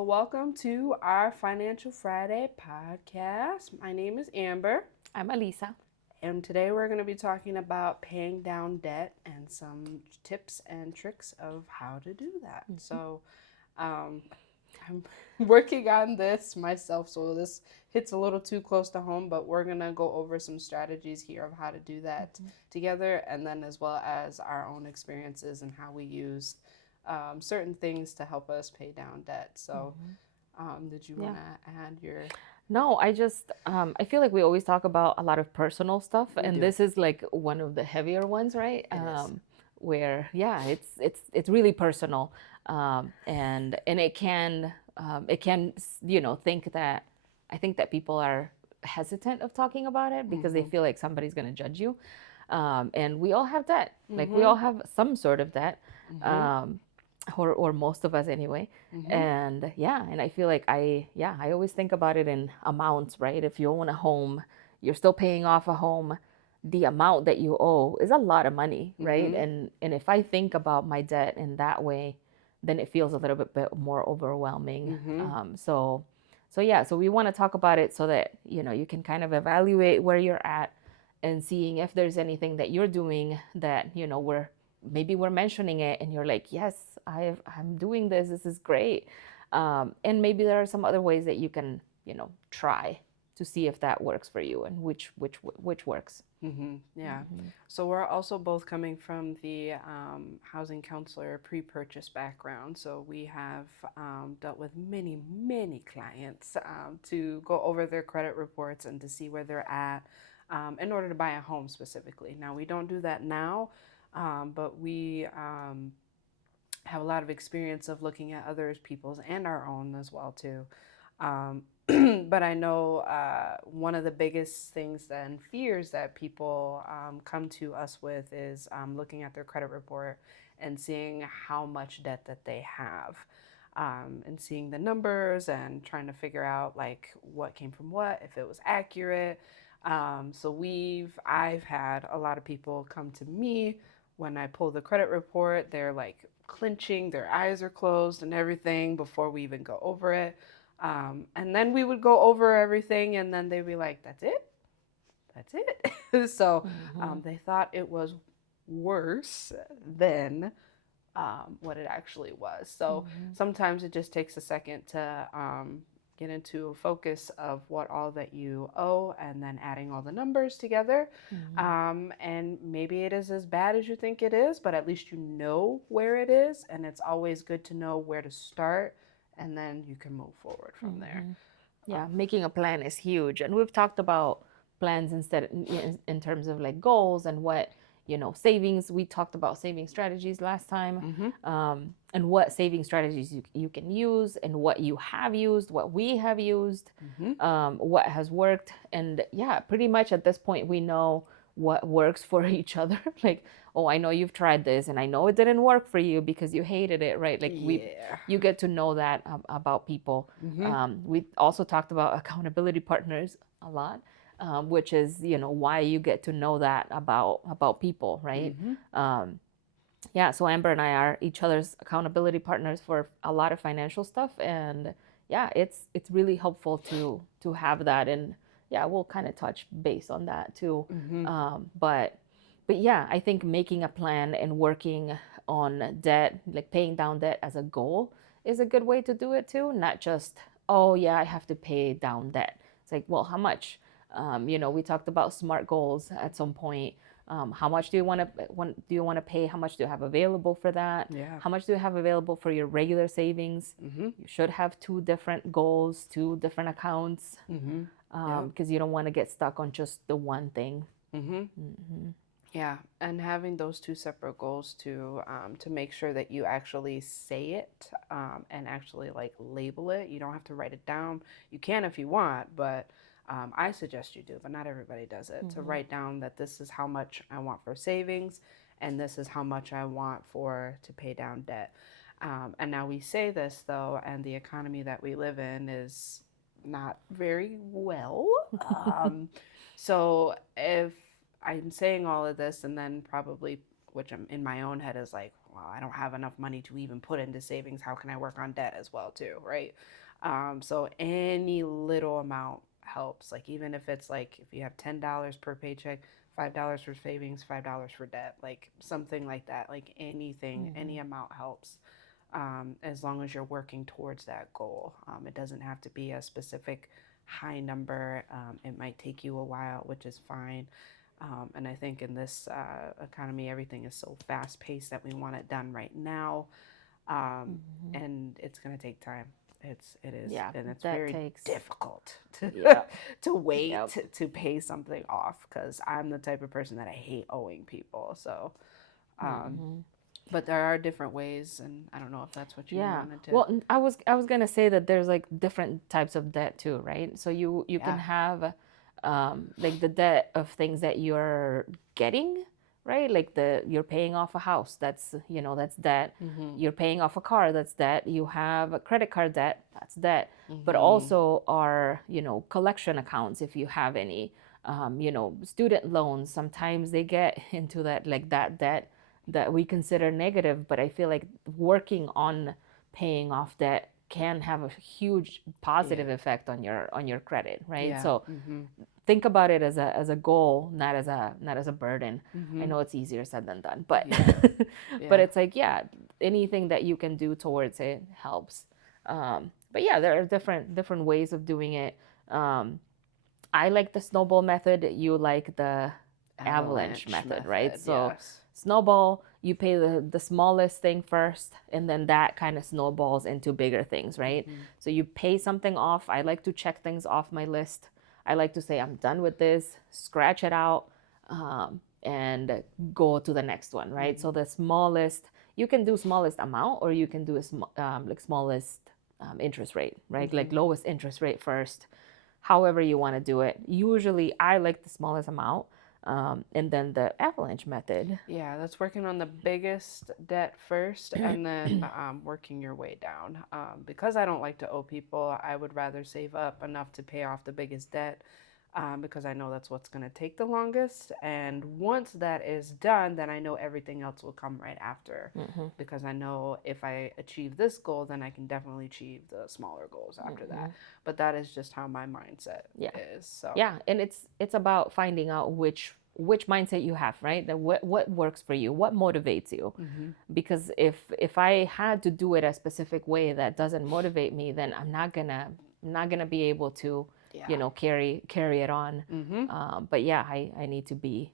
Well, welcome to our Financial Friday podcast. My name is Amber, I'm Elisa. and today we're going to be talking about paying down debt and some tips and tricks of how to do that. Um, I'm working on this myself, so this hits a little too close to home, but we're going to go over some strategies here of how to do that together, and then as well as our own experiences and how we used certain things to help us pay down debt. So, did you want Yeah. to add your? No, I feel like we always talk about a lot of personal stuff, We and do. this is like one of the heavier ones, right? It is. Where yeah, it's really personal, and it can think that I think that people are hesitant of talking about it because they feel like somebody's gonna judge you, and we all have debt, like we all have some sort of debt. Um, or most of us anyway. And yeah, and I feel like I always think about it in amounts, right? If you own a home, you're still paying off a home, the amount that you owe is a lot of money, right? And if I think about my debt in that way, then it feels a little bit more overwhelming. So we want to talk about it so that you can kind of evaluate where you're at and seeing if there's anything that you're doing that we're mentioning it and you're like, yes, I'm doing this, this is great. And maybe there are some other ways that you can try to see if that works for you and which works. Yeah. So we're also both coming from the housing counselor pre-purchase background. So we have dealt with many, many clients to go over their credit reports and to see where they're at in order to buy a home specifically. Now, we don't do that now, but we have a lot of experience of looking at others people's and our own as well too. Um, but I know one of the biggest things and fears that people come to us with is looking at their credit report and seeing how much debt that they have, and seeing the numbers and trying to figure out like what came from what, if it was accurate. I've had a lot of people come to me when I pull the credit report. They're like clenching, their eyes are closed and everything before we even go over it. And then we would go over everything, and then they'd be like, "That's it? That's it?" So they thought it was worse than what it actually was. So sometimes it just takes a second to get into a focus of what all that you owe and then adding all the numbers together. And maybe it is as bad as you think it is, but at least you know where it is. And it's always good to know where to start, and then you can move forward from there. Yeah, making a plan is huge. And we've talked about plans instead in terms of like goals and what, savings. We talked about saving strategies last time, and what saving strategies you can use and what you have used, what we have used, what has worked. And yeah, pretty much at this point, we know what works for each other. Like, oh, I know you've tried this and I know it didn't work for you because you hated it, right? Like Yeah. you get to know that about people. We also talked about accountability partners a lot, which is why you get to know that about people, right? Yeah, so Amber and I are each other's accountability partners for a lot of financial stuff, and yeah, it's really helpful to have that. And yeah, we'll kind of touch base on that too. But yeah, I think making a plan and working on debt, like paying down debt as a goal, is a good way to do it too. Not just, oh yeah, I have to pay down debt. It's like, well, how much? We talked about SMART goals at some point. How much do you want to pay? How much do you have available for that? Yeah. How much do you have available for your regular savings? You should have two different goals, two different accounts, because you don't want to get stuck on just the one thing. Yeah, and having those two separate goals to make sure that you actually say it, and actually like label it. You don't have to write it down. You can if you want, but I suggest you do. But not everybody does it. To write down that this is how much I want for savings, and this is how much I want to pay down debt. And now we say this though, and the economy that we live in is not very well. So if I'm saying all of this, and then probably which I'm in my own head is like, well, I don't have enough money to even put into savings. How can I work on debt as well too, right? So any little amount helps. Like even if it's like if you have $10 per paycheck, $5 for savings, $5 for debt, like something like that. Like anything, any amount helps. As long as you're working towards that goal. It doesn't have to be a specific high number. It might take you a while, which is fine. And I think in this economy, everything is so fast paced that we want it done right now. And it's going to take time. It is, Yeah, and it's that very takes. difficult to Yeah. to wait Yep. to pay something off because I'm the type of person that I hate owing people. So, but there are different ways, and I don't know if that's what you Yeah. wanted to. Well, I was gonna say that there's like different types of debt too, right? So you can Yeah. have like the debt of things that you're getting, right? Like you're paying off a house, that's that's debt. You're paying off a car, that's debt. You have a credit card debt, that's debt. But also our collection accounts, if you have any, student loans. Sometimes they get into that like that debt that we consider negative, but I feel like working on paying off debt can have a huge positive effect on your credit, right? Yeah. So think about it as a goal, not as a burden. I know it's easier said than done, but but Yeah. it's like, yeah, anything that you can do towards it helps. But yeah, there are different ways of doing it. I like the snowball method. You like the avalanche method, right? So Yes. snowball, you pay the smallest thing first, and then that kind of snowballs into bigger things, right? So you pay something off. I like to check things off my list. I like to say I'm done with this, scratch it out, and go to the next one, right? So the smallest, you can do smallest amount, or you can do like smallest interest rate, right? Like lowest interest rate first, however you want to do it. Usually I like the smallest amount, and then the avalanche method. Yeah, that's working on the biggest debt first and then working your way down. Because I don't like to owe people, I would rather save up enough to pay off the biggest debt because I know that's what's going to take the longest. And once that is done, then I know everything else will come right after because I know if I achieve this goal, then I can definitely achieve the smaller goals after that. But that is just how my mindset is. So Yeah, and it's about finding out which mindset you have, right? That what works for you, what motivates you. Because if I had to do it a specific way that doesn't motivate me, then I'm not gonna be able to carry it on. But yeah, I need to be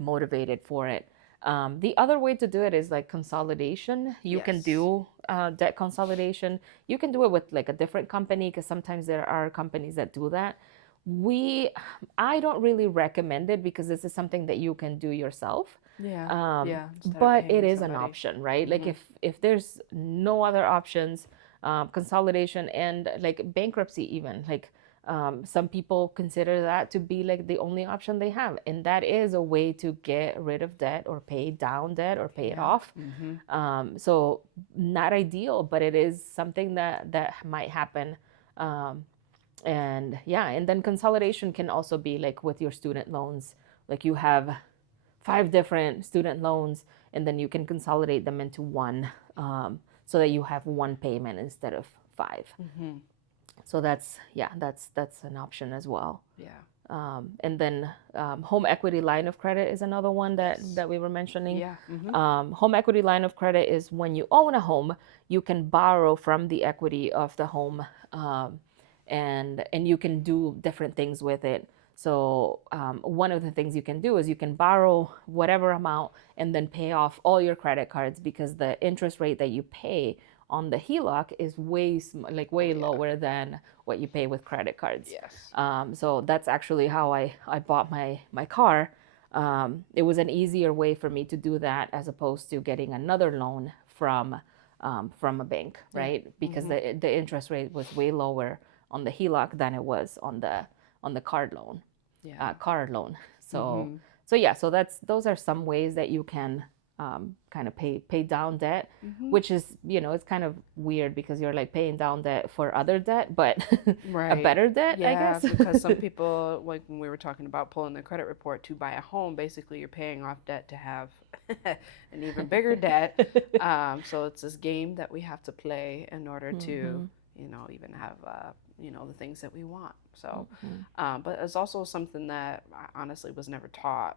motivated for it. The other way to do it is like consolidation. You can do debt consolidation. You can do it with like a different company because sometimes there are companies that do that. I don't really recommend it because this is something that you can do yourself. instead of But it paying is an somebody. option, right? Like if there's no other options, consolidation and like bankruptcy even, like some people consider that to be like the only option they have, and that is a way to get rid of debt or pay down debt or pay it off. So not ideal, but it is something that might happen. And then consolidation can also be like with your student loans, like you have 5 different student loans, and then you can consolidate them into one, so that you have one payment instead of 5. So that's an option as well. Yeah. And then home equity line of credit is another one that we were mentioning. Yeah. Home equity line of credit is when you own a home, you can borrow from the equity of the home, and you can do different things with it. So one of the things you can do is you can borrow whatever amount and then pay off all your credit cards, because the interest rate that you pay on the HELOC is way lower than what you pay with credit cards. Yes. So that's actually how I bought my car. It was an easier way for me to do that as opposed to getting another loan from a bank, right? Because the interest rate was way lower on the HELOC than it was on the card loan. Yeah. So so those are some ways that you can kind of pay down debt, Mm-hmm. which is, it's kind of weird because you're like paying down debt for other debt, but a Right. better debt, I Yeah, guess. because some people, like when we were talking about pulling the credit report to buy a home, basically you're paying off debt to have an even bigger debt. So it's this game that we have to play in order to, Hmm. even have, the things that we want. So, Hmm. but it's also something that I honestly was never taught.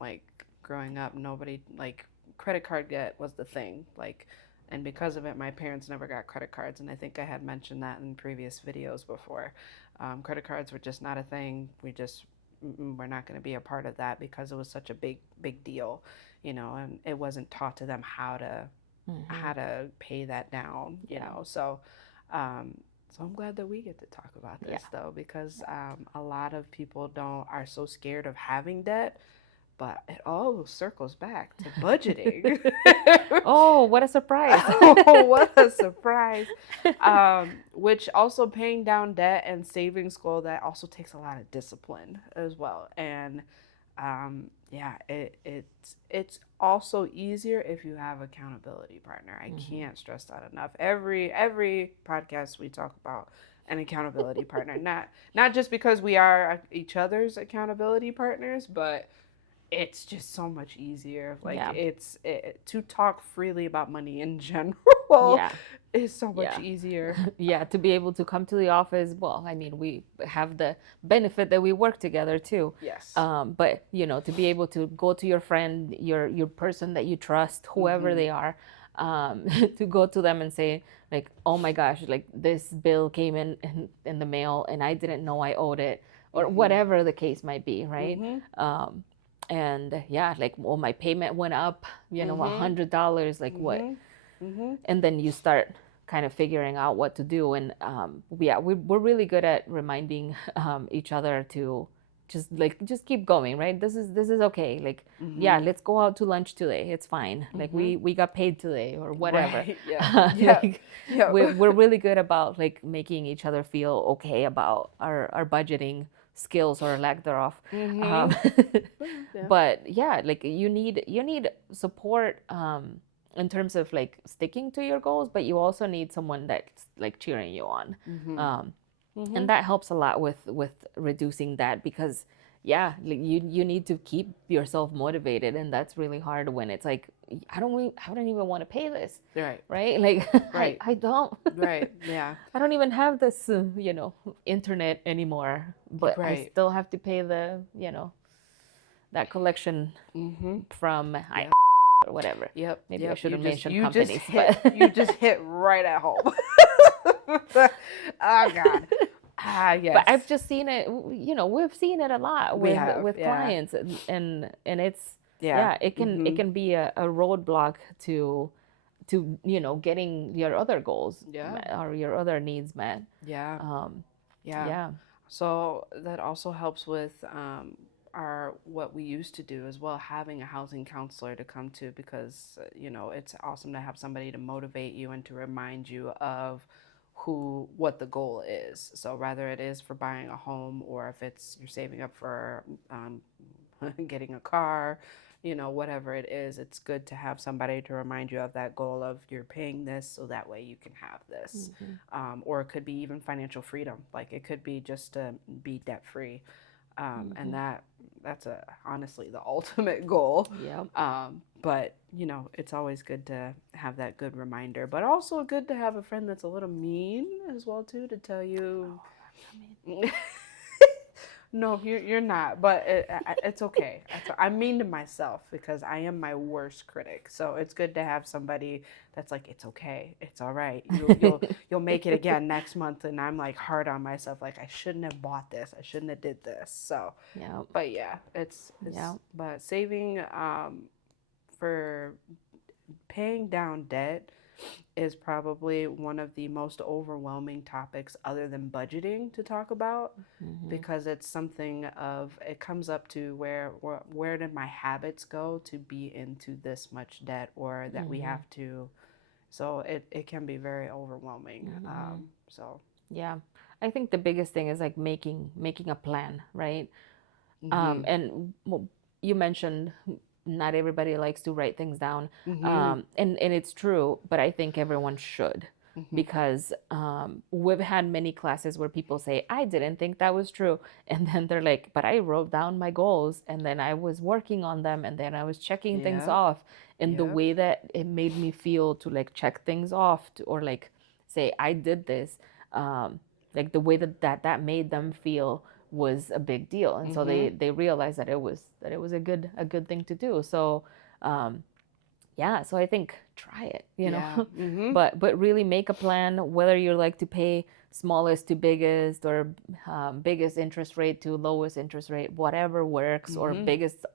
Like growing up, nobody, like, credit card debt was the thing. Like, and because of it, my parents never got credit cards. And I think I had mentioned that in previous videos before. Credit cards were just not a thing. We're not going to be a part of that because it was such a big deal, and it wasn't taught to them Hmm. how to pay that down, Yeah. um, so I'm glad that we get to talk about Yeah. this though, because a lot of people don't are so scared of having debt, but it all circles back to budgeting. Oh, what a surprise. Oh, what a surprise. Which also paying down debt and savings goal, that also takes a lot of discipline as well. And yeah, it's also easier if you have accountability partner. I Hmm. can't stress that enough. Every podcast we talk about an accountability partner. Not just because we are each other's accountability partners, but it's just so much easier. Like Yeah. to talk freely about money in general Yeah. is so much Yeah. easier. Yeah, to be able to come to the office. Well, I mean, we have the benefit that we work together too. Yes. But to be able to go to your friend, your person that you trust, whoever Mhm. they are, to go to them and say like, oh my gosh, like this bill came in the mail and I didn't know I owed it, or Mhm. whatever the case might be, right? Mhm. Um, and yeah, like, well, my payment went up, Mhm. $100, like what? Mhm. Mhm. And then you start kind of figuring out what to do. And yeah, we're really good at reminding each other to just keep going, right? This is okay. Like, yeah, Mhm. let's go out to lunch today, it's fine. Like, Mhm. we got paid today or whatever. Right. Yep. Yep. Like, Yep. we're really good about like making each other feel okay about our budgeting skills or lack thereof. um, Mhm. Yeah. but yeah, like you need support in terms of like sticking to your goals, but you also need someone that's like cheering you on. Mhm. um, and Mhm. that helps a lot with reducing that, because yeah, like you need to keep yourself motivated, and that's really hard when it's like, I don't even want to pay this, Right. right? Like, Right. I don't. Right. Yeah. I don't even have this internet anymore, but I Right. still have to pay the that collection Mhm. from Yeah. or whatever. Yep. Maybe I Yep. You shouldn't just mention you just companies, hit but you just hit right at home. Oh God. Ah, but yes. I've just seen it. We've seen it a lot We with have. with Yeah. clients, and it's, Yeah. yeah, it Mhm. can be a roadblock to getting your other goals Yeah. met, or your other needs met. Yeah. Um, Yeah. yeah. So that also helps with our what we used to do as well, having a housing counselor to come to, because it's awesome to have somebody to motivate you and to remind you of what the goal is. So whether it is for buying a home, or if it's you're saving up for getting a car, whatever it is, it's good to have somebody to remind you of that goal of you're paying this so that way you can have this. Hmm. Or it could be even financial freedom. Like it could be just to be debt free. And Hmm. that's honestly the ultimate goal. Yeah. But it's always good to have that good reminder, but also good to have a friend that's a little mean as well too, to tell you. No, you're not, but it's okay. I'm mean to myself because I am my worst critic. So it's good to have somebody that's like, it's okay, it's all right. You'll make it again next month, and I'm like hard on myself, like I shouldn't have bought this, I shouldn't have did this. So, Yeah. but yeah, it's Yeah. but saving for paying down debt is probably one of the most overwhelming topics other than budgeting to talk about, Hmm. because it's something of it comes up to where did my habits go to be into this much debt, or that we Hmm. have to, so it can be very overwhelming. Hmm. So Yeah. I think the biggest thing is like making a plan, right? mm-hmm. And well, you mentioned not everybody likes to write things down, Mm-hmm. and it's true, but I think everyone should, Mm-hmm. because we've had many classes where people say, I didn't think that was true, and then they're like, but I wrote down my goals, and then I was working on them, and then I was checking things Yep. off, and the Yep. way that it made me feel to like check things off to, or like say I did this, um, like the way that made them feel was a big deal, and so Mm-hmm. they realized that it was a good thing to do. So um, yeah, so I think try it, you know. Yeah. Mm-hmm. But really make a plan, whether you like to pay smallest to biggest, or biggest interest rate to lowest interest rate, whatever works, or Mm-hmm. biggest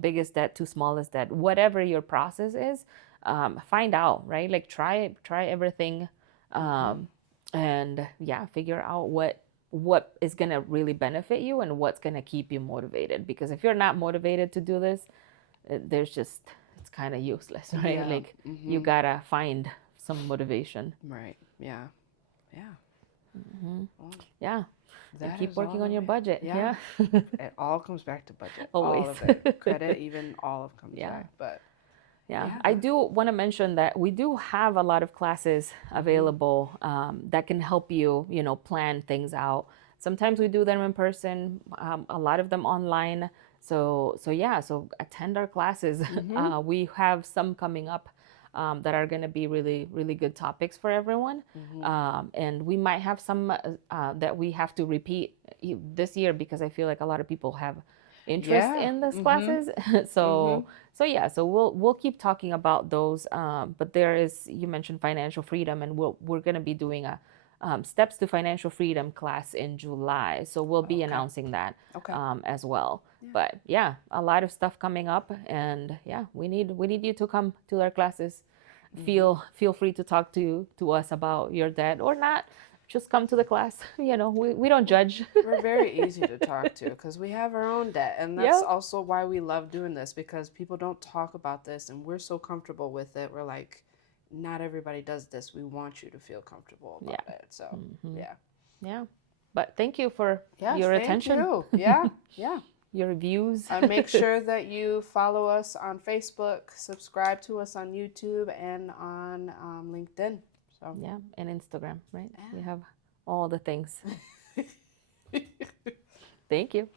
biggest debt to smallest debt, whatever your process is. Find out, right? Like try everything, Mm-hmm. um, and yeah, figure out what is going to really benefit you and what's going to keep you motivated, because if you're not motivated to do this, there's just, it's kind of useless, right? Yeah. Like you Mm-hmm. gotta find some motivation. Right. Yeah. Yeah. Well, Yeah, and that keep is all working on that your we. budget. Yeah. Yeah. It all comes back to budget. Always. All of it. Credit, even all of comes Yeah. back. But Yeah, yeah. I do want to mention that we do have a lot of classes Mm-hmm. available, that can help you, plan things out. Sometimes we do them in person, a lot of them online. So yeah, so attend our classes. Mm-hmm. We have some coming up, that are going to be really, really good topics for everyone. Mm-hmm. And we might have some that we have to repeat this year, because I feel like a lot of people have interest Yeah. in these Mm-hmm. classes. Mm-hmm. So yeah, so we'll keep talking about those. But there is, you mentioned financial freedom, and we're gonna be doing a steps to financial freedom class in July. So we'll be Okay. announcing that Okay. as well. Yeah. But yeah, a lot of stuff coming up, and yeah, we need you to come to our classes. Mm-hmm. Feel free to talk to us about your debt or not. Just come to the class. We don't judge. We're very easy to talk to because we have our own debt. And that's Yeah. also why we love doing this, because people don't talk about this and we're so comfortable with it. We're like, not everybody does this. We want you to feel comfortable Yeah. about it. So, yeah. Yeah. But thank you for Yes, your thank attention, you. Yeah, yeah. your views. And make sure that you follow us on Facebook, subscribe to us on YouTube, and on LinkedIn. So, Yeah, and Instagram, right? yeah. We have all the things. Thank you.